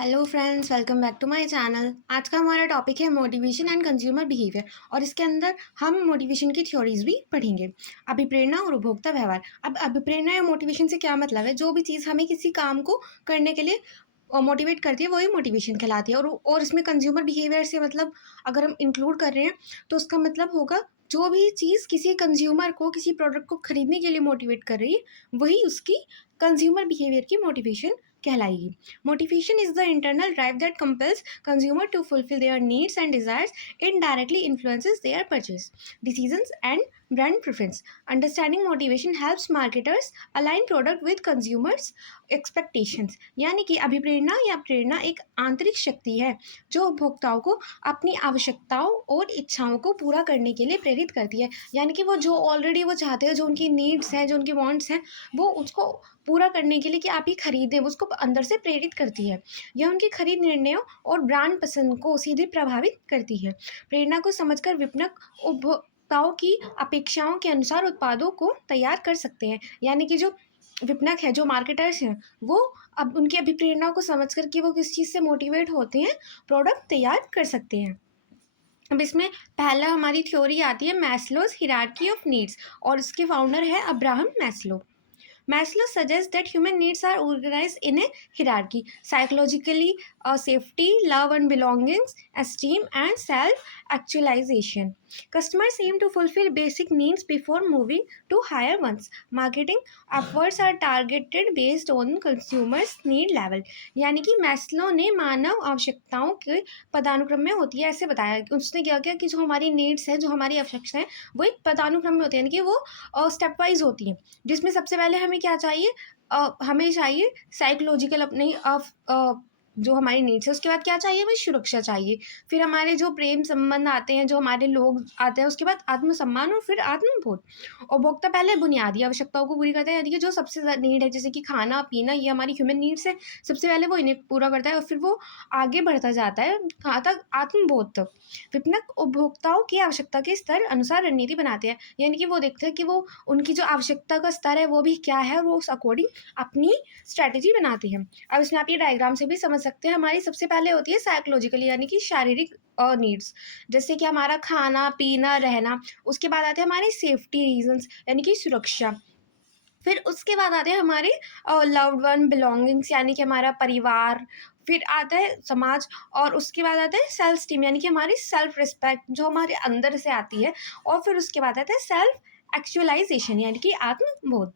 Hello friends, welcome back to my channel. आज का हमारा टॉपिक है मोटिवेशन एंड कंज्यूमर बिहेवियर और इसके अंदर हम मोटिवेशन की थ्योरीज भी पढ़ेंगे। अभिप्रेरणा और उपभोक्ता व्यवहार। अब अभिप्रेरणा या मोटिवेशन से क्या मतलब है? जो भी चीज़ हमें किसी काम को करने के लिए मोटिवेट करती है वही मोटिवेशन कहलाती है। और इसमें कंज्यूमर बिहेवियर से मतलब अगर हम इंक्लूड कर रहे हैं तो उसका मतलब होगा जो भी चीज़ किसी कंज्यूमर को किसी प्रोडक्ट को खरीदने के लिए मोटिवेट कर रही है वही उसकी कंज्यूमर बिहेवियर की मोटिवेशन कहलाएगी। Motivation is the internal drive that compels consumer to fulfill their needs and desires. Indirectly influences their purchase decisions and brand preference. Understanding motivation helps marketers align product with consumers expectations. यानी कि अभिप्रेरणा या प्रेरणा एक आंतरिक शक्ति है जो उपभोक्ताओं को अपनी आवश्यकताओं और इच्छाओं को पूरा करने के लिए प्रेरित करती है। यानी कि वो जो ऑलरेडी वो चाहते हैं, जो उनकी नीड्स हैं, जो उनकी वांट्स हैं, वो उसको पूरा करने के लिए कि आप ही खरीदें, उसको अंदर से प्रेरित करती है। यह उनके खरीद निर्णयों और ब्रांड पसंद को सीधे प्रभावित करती है। प्रेरणा को समझकर विपणक उपभोक्ताओं की अपेक्षाओं के अनुसार उत्पादों को तैयार कर सकते हैं। यानी कि जो विपणक है, जो मार्केटर्स हैं, वो अब उनकी अभिप्रेरणा को समझकर कि वो किस चीज़ से मोटिवेट होते हैं, प्रोडक्ट तैयार कर सकते हैं। अब इसमें पहला हमारी थ्योरी आती है मैस्लोज हिरार्की ऑफ नीड्स और इसके फाउंडर है Abraham Maslow. Maslow suggests that human needs are organized in a hierarchy: psychologically, safety, love and belongings, esteem, and self-actualization. Customers aim to fulfill basic needs before moving to higher ones. Marketing efforts are targeted based on consumers' need level. यानी कि Maslow ने मानव आवश्यकताओं के पदानुक्रम में होती है ऐसे बताया। उसने क्या किया कि जो हमारी नीड्स हैं, जो हमारी आवश्यकताएं, वो एक पदानुक्रम में होती है, यानी कि वो स्टेप वाइज होती हैं। जिसमें सबसे पहले हमें क्या चाहिए? हमें चाहिए साइकोलॉजिकल अपने जो हमारी नीड्स है। उसके बाद क्या चाहिए? हमें सुरक्षा चाहिए। फिर हमारे जो प्रेम संबंध आते हैं, जो हमारे लोग आते हैं, उसके बाद आत्मसम्मान और फिर आत्मबोध। उपभोक्ता पहले बुनियादी आवश्यकताओं को पूरी करता है, यानी कि जो सबसे ज़्यादा नीड है जैसे कि खाना पीना, ये हमारी ह्यूमन नीड्स है। सबसे पहले वो इन्हें पूरा करता है और फिर वो आगे बढ़ता जाता है कहाँ तक? आत्मबोध तक। विपणक उपभोक्ताओं की आवश्यकता के स्तर अनुसार रणनीति बनाते हैं, यानी कि वो देखते हैं कि वो उनकी जो आवश्यकता का स्तर है वो भी क्या है और वो उस अकॉर्डिंग अपनी स्ट्रैटेजी बनाते हैं। अब इसमें आप ये डायग्राम से भी समझ सकते हैं। हमारी सबसे पहले होती है साइकोलॉजिकली, यानी कि शारीरिक नीड्स, जैसे कि हमारा खाना पीना रहना। उसके बाद आते हैं हमारे सेफ्टी रीजंस, यानी कि सुरक्षा। फिर उसके बाद आते हैं हमारे लव्ड वन बिलोंगिंग्स, यानी कि हमारा परिवार। फिर आता है समाज और उसके बाद आता है सेल्फ स्टीम, यानी कि हमारी सेल्फ रिस्पेक्ट जो हमारे अंदर से आती है। और फिर उसके बाद आता है सेल्फ एक्चुअलाइजेशन, यानी कि आत्मबोध।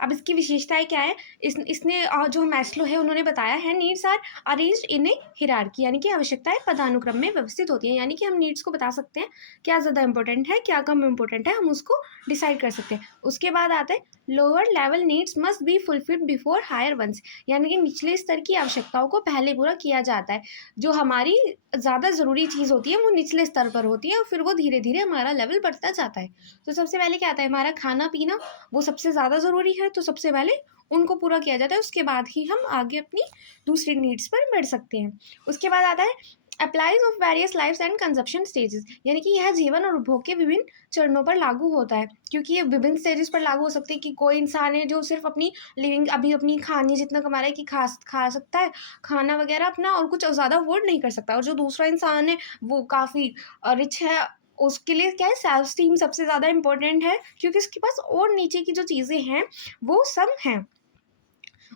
अब इसकी विशेषताएं क्या है? इसने जो मैस्लो है उन्होंने बताया है needs are arranged in a hierarchy, यानी कि आवश्यकताएं पदानुक्रम में व्यवस्थित होती हैं। यानी कि हम नीड्स को बता सकते हैं क्या ज़्यादा इंपॉर्टेंट है, क्या कम इंपॉर्टेंट है, हम उसको डिसाइड कर सकते हैं। उसके बाद आता है lower level needs must be fulfilled before higher ones, यानी कि निचले स्तर की आवश्यकताओं को पहले पूरा किया जाता है। जो हमारी ज़्यादा ज़रूरी चीज़ होती है वो निचले स्तर पर होती है और फिर वो धीरे धीरे हमारा लेवल बढ़ता जाता है। तो सबसे पहले क्या आता है? हमारा खाना पीना, वो सबसे ज़्यादा ज़रूरी है, तो सबसे पहले उनको पूरा किया जाता है। उसके बाद ही हम आगे अपनी दूसरी नीड्स पर बढ़ सकते हैं। उसके बाद आता है applies of various life's and consumption stages, यानी कि यह जीवन और उपभोग के विभिन्न चरणों पर लागू होता है। क्योंकि ये विभिन्न स्टेजेस पर लागू हो सकती है कि कोई इंसान है जो सिर्फ अपनी लिविंग अभी अपनी खाने जितना कमा रहा है कि खा सकता है खाना वगैरह अपना और कुछ ज़्यादा अफोर्ड नहीं कर सकता, और जो दूसरा इंसान है वो काफ़ी रिच है, उसके लिए क्या है? सेल्फ स्टीम सबसे ज़्यादा इंपॉर्टेंट है क्योंकि उसके पास और नीचे की जो चीज़ें हैं वो सब हैं।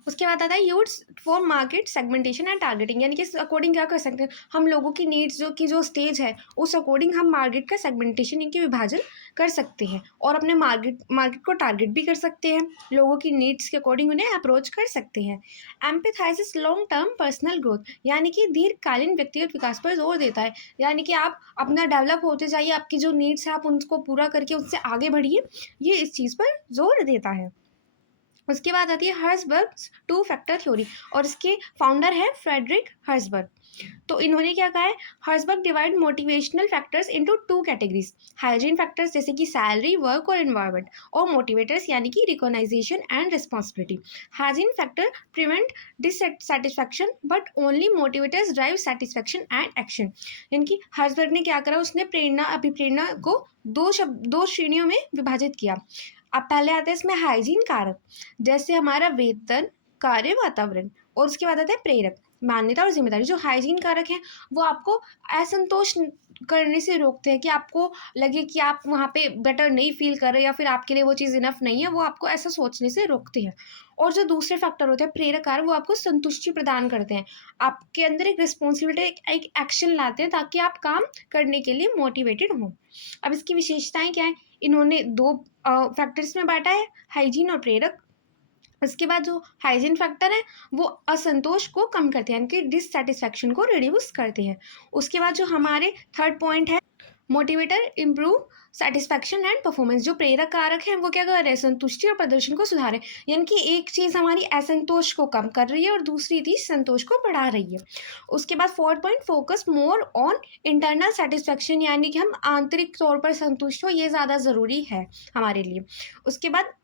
उसके बाद आता है use for market segmentation and targeting, यानी कि इस अकॉर्डिंग क्या कर सकते हैं हम? लोगों की नीड्स जो स्टेज है उस अकॉर्डिंग हम मार्केट का सेगमेंटेशन यानी कि विभाजन कर सकते हैं और अपने मार्केट को टारगेट भी कर सकते हैं। लोगों की नीड्स के अकॉर्डिंग उन्हें अप्रोच कर सकते हैं। एम्पैथाइजेस लॉन्ग टर्म पर्सनल ग्रोथ, यानी कि दीर्घकालीन व्यक्तिगत विकास पर जोर देता है। यानी कि आप अपना डेवलप होते जाइए, आपकी जो नीड्स है आप उनको पूरा करके उससे आगे बढ़िए, ये इस चीज़ पर जोर देता है। उसके बाद आती है हर्सबर्ग्स टू फैक्टर थ्योरी और इसके फाउंडर है फ्रेडरिक हर्सबर्ग। तो इन्होंने क्या कहा है? Herzberg divide motivational factors into two categories: hygiene factors जैसे कि सैलरी, वर्क और एनवायरनमेंट, और मोटिवेटर्स यानी कि recognization and responsibility. Hygiene factor prevent dissatisfaction but only motivators drive satisfaction and action. यानी कि हर्सबर्ग ने क्या करा? उसने प्रेरणा अभिप्रेरणा को दो श्रेणियों में विभाजित किया। अब पहले आते हैं इसमें हाइजीन कारक, जैसे हमारा वेतन, कार्य, वातावरण। और उसके बाद आता है प्रेरक, मान्यता और जिम्मेदारी। जो हाइजीन कारक हैं वो आपको असंतोष करने से रोकते हैं, कि आपको लगे कि आप वहाँ पे बेटर नहीं फील कर रहे या फिर आपके लिए वो चीज़ इनफ नहीं है, वो आपको ऐसा सोचने से रोकते हैं। और जो दूसरे फैक्टर होते हैं प्रेरक कारक, वो आपको संतुष्टि प्रदान करते हैं, आपके अंदर एक रिस्पॉन्सिबिलिटी, एक एक्शन लाते हैं ताकि आप काम करने के लिए मोटिवेटेड हों। अब इसकी विशेषताएं क्या है, इन्होंने दो फैक्टर्स में बांटा है, हाइजीन और प्रेरक। उसके बाद जो हाइजीन फैक्टर है वो असंतोष को कम करते हैं, यानी कि डिससेटिस्फैक्शन को रिड्यूस करते हैं। उसके बाद जो हमारे थर्ड पॉइंट है motivator improve satisfaction and performance. जो प्रेरक कारक हैं वो क्या कर रहे हैं, संतुष्टि और प्रदर्शन को सुधारे, यानी कि एक चीज़ हमारी असंतोष को कम कर रही है और दूसरी चीज़ संतोष को बढ़ा रही है। उसके बाद fourth point focus more on internal satisfaction, यानी कि हम आंतरिक तौर पर संतुष्ट हो, ये ज़्यादा ज़रूरी है हमारे लिए। उसके बाद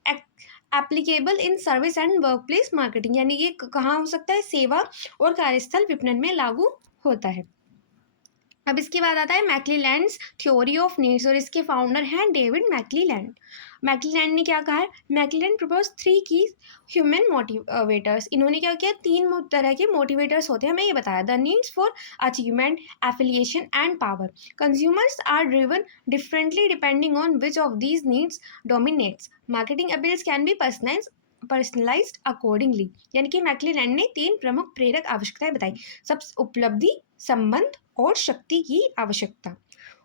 applicable in service and work place marketing, यानी ये कहाँ हो सकता है, सेवा और कार्यस्थल विपणन में लागू होता है। अब इसके बाद आता है मैक्लीलैंड्स थ्योरी ऑफ नीड्स, और इसके फाउंडर हैं डेविड मैक्लीलैंड। मैक्लीलैंड ने क्या कहा है, मैक्लीलैंड प्रपोज 3 की ह्यूमन मोटिवेटर्स। इन्होंने क्या किया, 3 तरह के मोटिवेटर्स होते हैं, हमें ये बताया। The needs for achievement, affiliation and power. Consumers are driven differently depending on which of these needs dominates. Marketing appeals can be personalised accordingly. यानी कि मैक्लीलैंड ने 3 प्रमुख प्रेरक आवश्यकताएं बताई। सब उपलब्धि, संबंध और शक्ति की आवश्यकता।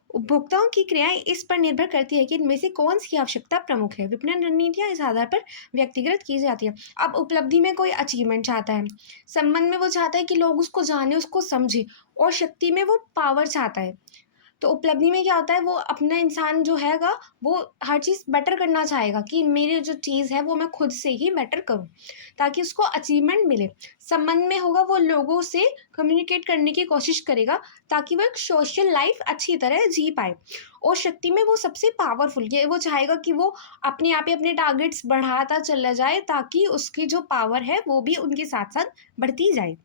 उपभोक्ताओं की क्रियाएं इस पर निर्भर करती है कि इनमें से कौन सी आवश्यकता प्रमुख है। विपणन रणनीतियां इस आधार पर व्यक्तिगत की जाती है। अब उपलब्धि में कोई अचीवमेंट चाहता है, संबंध में वो चाहता है कि लोग उसको जाने, उसको समझे, और शक्ति में वो पावर चाहता है। तो उपलब्धि में क्या होता है, वो अपना इंसान जो हैगा वो हर चीज़ बेटर करना चाहेगा, कि मेरी जो चीज़ है वो मैं खुद से ही बेटर करूं ताकि उसको अचीवमेंट मिले। संबंध में होगा वो लोगों से कम्युनिकेट करने की कोशिश करेगा ताकि वो एक सोशल लाइफ अच्छी तरह जी पाए। और शक्ति में वो सबसे पावरफुल, ये वो चाहेगा कि वो अपने आप ही अपने टारगेट्स बढ़ाता चला जाए ताकि उसकी जो पावर है वो भी उनके साथ साथ बढ़ती जाए।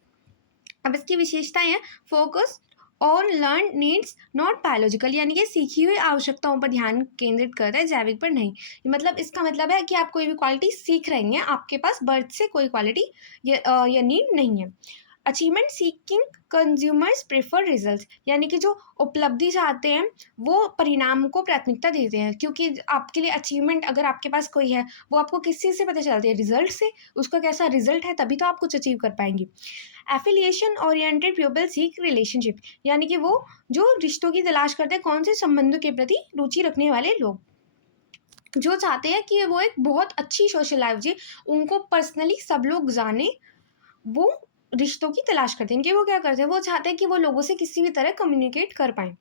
अब इसकी विशेषताएं हैं focus on learn needs not biological, यानी कि सीखी हुई आवश्यकताओं पर ध्यान केंद्रित करता है, जैविक पर नहीं। मतलब इसका मतलब है कि आप कोई भी क्वालिटी सीख रही हैं, आपके पास बर्थ से कोई क्वालिटी या नीड नहीं है। Achievement seeking consumers prefer result, यानी कि जो उपलब्धि चाहते हैं वो परिणाम को प्राथमिकता देते हैं, क्योंकि आपके लिए अचीवमेंट अगर आपके पास कोई है वो आपको किस चीज़ से पता चलती है, रिजल्ट से। उसका कैसा रिजल्ट है तभी तो आप कुछ अचीव कर पाएंगे। Affiliation oriented people seek relationship, यानी कि वो जो रिश्तों की तलाश करते हैं, कौन से संबंधों के प्रति रुचि रखने वाले लोग, जो चाहते हैं कि वो एक बहुत अच्छी सोशल लाइफ जिए, उनको पर्सनली सब लोग जाने, वो रिश्तों की तलाश करते हैं। कि वो क्या करते हैं, वो चाहते हैं कि वो लोगों से किसी भी तरह कम्युनिकेट कर पाएँ।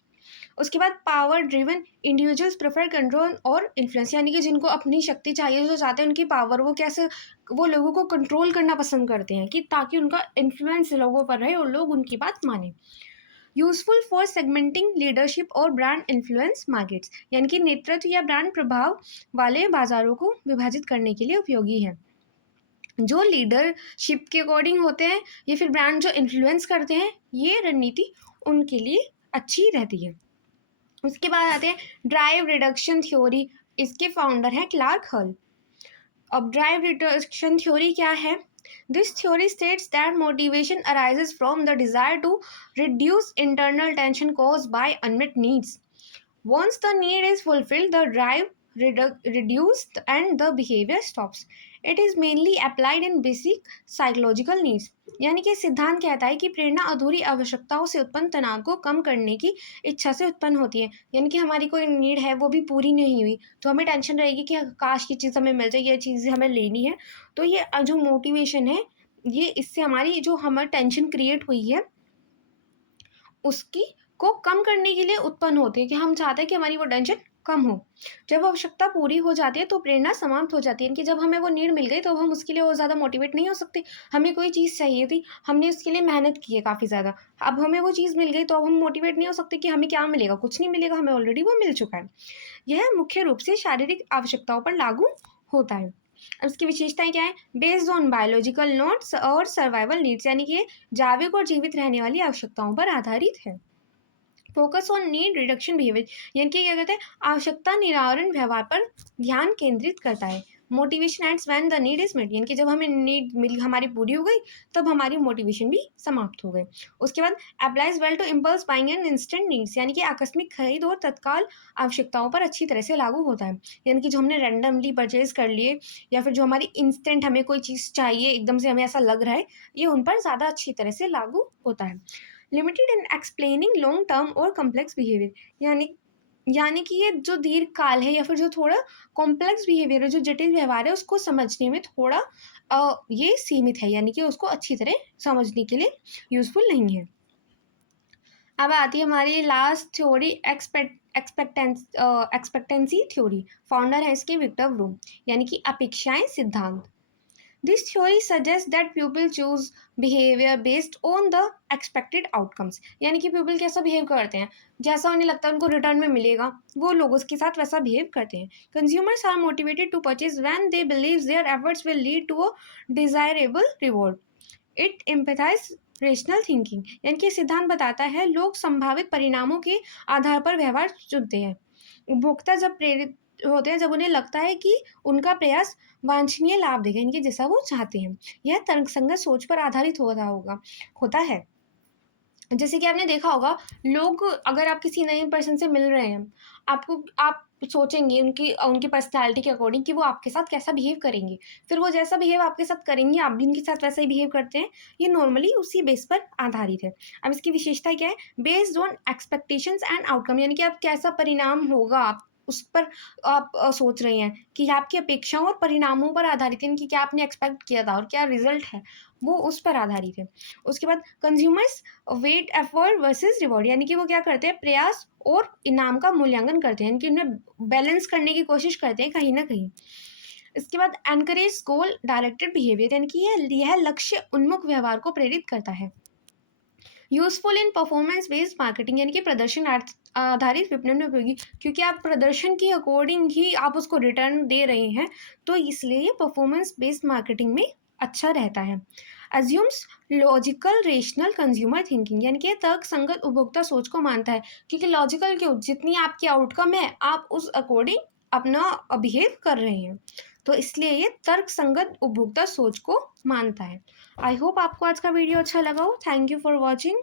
उसके बाद power driven individuals prefer control और इन्फ्लुएंस, यानी कि जिनको अपनी शक्ति चाहिए, जो चाहते हैं उनकी पावर, वो कैसे वो लोगों को कंट्रोल करना पसंद करते हैं कि ताकि उनका इन्फ्लुएंस लोगों पर रहे और लोग उनकी बात माने। यूजफुल फॉर सेगमेंटिंग लीडरशिप और ब्रांड इन्फ्लुएंस मार्केट्स, यानी कि नेतृत्व या ब्रांड प्रभाव वाले बाजारों को विभाजित करने के लिए उपयोगी है। जो लीडरशिप के अकॉर्डिंग होते हैं या फिर ब्रांड जो इन्फ्लुएंस करते हैं, ये रणनीति उनके लिए अच्छी रहती है। उसके बाद आते हैं ड्राइव रिडक्शन थ्योरी, इसके फाउंडर हैं क्लार्क हल। अब ड्राइव रिडक्शन थ्योरी क्या है, this theory states that motivation arises from the desire to reduce internal tension caused by unmet needs. Once the need is fulfilled, the drive reduced and the behavior stops. It is mainly applied in basic psychological needs. यानी कि सिद्धांत कहता है कि प्रेरणा अधूरी आवश्यकताओं से उत्पन्न तनाव को कम करने की इच्छा से उत्पन्न होती है। यानी कि हमारी कोई नीड है वो भी पूरी नहीं हुई तो हमें टेंशन रहेगी कि काश ये चीज़ हमें मिल जाए, ये चीज़ हमें लेनी है। तो ये जो मोटिवेशन है, ये इससे हमारी जो हमारी टेंशन क्रिएट हुई है उसकी को कम करने के लिए उत्पन्न होते हैं, कि हम चाहते हैं कि हमारी वो टेंशन कम हो। जब आवश्यकता पूरी हो जाती है तो प्रेरणा समाप्त हो जाती है, कि जब हमें वो नीड मिल गई तो हम उसके लिए और ज़्यादा मोटिवेट नहीं हो सकते। हमें कोई चीज़ चाहिए थी, हमने उसके लिए मेहनत की है काफ़ी ज़्यादा, अब हमें वो चीज़ मिल गई तो अब हम मोटिवेट नहीं हो सकते कि हमें क्या मिलेगा, कुछ नहीं मिलेगा, हमें ऑलरेडी वो मिल चुका है। यह मुख्य रूप से शारीरिक आवश्यकताओं पर लागू होता है। अब इसकी विशेषताएं क्या है, बेस्ड ऑन बायोलॉजिकल नोट्स और सर्वाइवल नीड्स, यानी कि जैविक और जीवित रहने वाली आवश्यकताओं पर आधारित है। Focus on need reduction behaviour, यानी कि क्या कहते हैं, आवश्यकता निवारण व्यवहार पर ध्यान केंद्रित करता है। Motivation ends when the need is met, यानी कि जब हमें नीड मिल हमारी पूरी हो गई तब हमारी मोटिवेशन भी समाप्त हो गई। उसके बाद applies well to impulse buying and instant needs, यानी कि आकस्मिक खरीद और तत्काल आवश्यकताओं पर अच्छी तरह से लागू होता है। यानी कि जो हमने रैंडमली परचेज कर लिए या फिर जो हमारी इंस्टेंट हमें कोई चीज़ चाहिए, एकदम से हमें ऐसा लग रहा है, ये उन पर ज़्यादा अच्छी तरह से लागू होता है। लिमिटेड इन एक्सप्लेनिंग लॉन्ग टर्म और कॉम्प्लेक्स बिहेवियर, यानी यानी कि ये जो दीर्घकाल है या फिर जो थोड़ा कॉम्प्लेक्स बिहेवियर है, जो जटिल व्यवहार है, उसको समझने में थोड़ा ये सीमित है, यानी कि उसको अच्छी तरह समझने के लिए यूजफुल नहीं है। अब आती है हमारी last theory, expectancy theory. Founder है इसके विक्टर ब्रूम, यानी कि अपेक्षाएं सिद्धांत। This theory suggests that people choose behavior based on the expected outcomes, यानी कि पीपल कैसा बिहेव करते हैं, जैसा उन्हें लगता है उनको रिटर्न में मिलेगा, वो लोग उसके साथ वैसा बिहेव करते हैं। Consumers are motivated to purchase when they believe their efforts will lead to a desirable reward. It empathise rational thinking, यानी कि सिद्धांत बताता है लोग संभावित परिणामों के आधार पर व्यवहार चुनते हैं। उपभोक्ता जब प्रेरित होते हैं जब उन्हें लगता है कि उनका प्रयास वांछनीय लाभ देगा, यानी कि जैसा वो चाहते हैं। यह तर्कसंगत सोच पर आधारित होता है। जैसे कि आपने देखा होगा, लोग अगर आप किसी नए पर्सन से मिल रहे हैं, आप सोचेंगे उनकी उनकी पर्सनैलिटी के अकॉर्डिंग कि वो आपके साथ कैसा बिहेव करेंगे, फिर वो जैसा बिहेव आपके साथ करेंगे आप भी उनके साथ वैसा ही बिहेव करते हैं। ये नॉर्मली उसी बेस पर आधारित है। अब इसकी विशेषता क्या है, based on expectations and outcome, यानी कि आप कैसा परिणाम होगा आप उस पर आप सोच रहे हैं कि आपकी अपेक्षाओं और परिणामों पर आधारित है, कि क्या आपने एक्सपेक्ट किया था और क्या रिजल्ट है, वो उस पर आधारित है। उसके बाद consumers weight effort versus reward, यानी कि वो क्या करते हैं, प्रयास और इनाम का मूल्यांकन करते हैं, यानी कि उन्हें बैलेंस करने की कोशिश करते हैं कहीं ना कहीं। इसके बाद एनकरेज गोल डायरेक्टेड बिहेवियर, यानी कि यह लक्ष्य उन्मुख व्यवहार को प्रेरित करता है। Useful in performance based marketing, यानी कि प्रदर्शन आधारित विपणन में उपयोगी, क्योंकि आप प्रदर्शन के अकॉर्डिंग ही आप उसको रिटर्न दे रहे हैं, तो इसलिए ये परफॉर्मेंस बेस्ड मार्केटिंग में अच्छा रहता है। Assumes logical rational consumer thinking, यानी कि तर्क संगत उपभोक्ता सोच को मानता है, क्योंकि लॉजिकल क्यों, जितनी आपकी आउटकम है आप उस अकॉर्डिंग अपना बिहेव कर रहे हैं, तो इसलिए ये तर्क संगत उपभोक्ता सोच को मानता है। आई होप आपको आज का वीडियो अच्छा लगा हो। Thank you for watching.